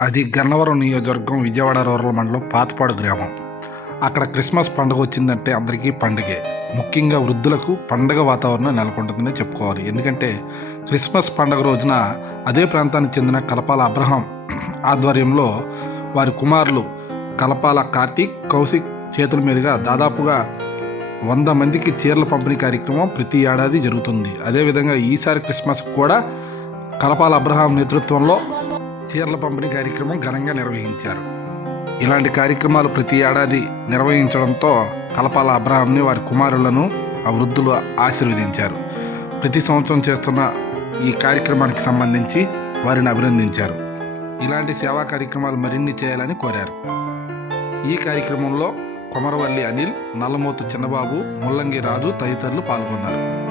అది గన్నవరం నియోజకవర్గం విజయవాడ రూరల్ మండలం పాతపాడు గ్రామం. అక్కడ క్రిస్మస్ పండుగ వచ్చిందంటే అందరికీ పండుగే. ముఖ్యంగా వృద్ధులకు పండగ వాతావరణం నెలకొంటుందని చెప్పుకోవాలి. ఎందుకంటే క్రిస్మస్ పండుగ రోజున అదే ప్రాంతానికి చెందిన కలపాల అబ్రహం ఆధ్వర్యంలో వారి కుమారులు కలపాల కార్తీక్ కౌశిక్ చేతుల మీదుగా దాదాపుగా వంద మందికి చీరల పంపిణీ కార్యక్రమం ప్రతి ఏడాది జరుగుతుంది. అదేవిధంగా ఈసారి క్రిస్మస్ కూడా కలపాల అబ్రహాం నేతృత్వంలో చీరల పంపిణీ కార్యక్రమం ఘనంగా నిర్వహించారు. ఇలాంటి కార్యక్రమాలు ప్రతి ఏడాది నిర్వహించడంతో కలపాల అబ్రహాంని వారి కుమారులను ఆ వృద్ధులు ఆశీర్వదించారు. ప్రతి సంవత్సరం చేస్తున్న ఈ కార్యక్రమానికి సంబంధించి వారిని అభినందించారు. ఇలాంటి సేవా కార్యక్రమాలు మరిన్ని చేయాలని కోరారు. ఈ కార్యక్రమంలో కొమరవల్లి అనిల్ నల్లమోతు చిన్నబాబు ముల్లంగి రాజు తదితరులు పాల్గొన్నారు.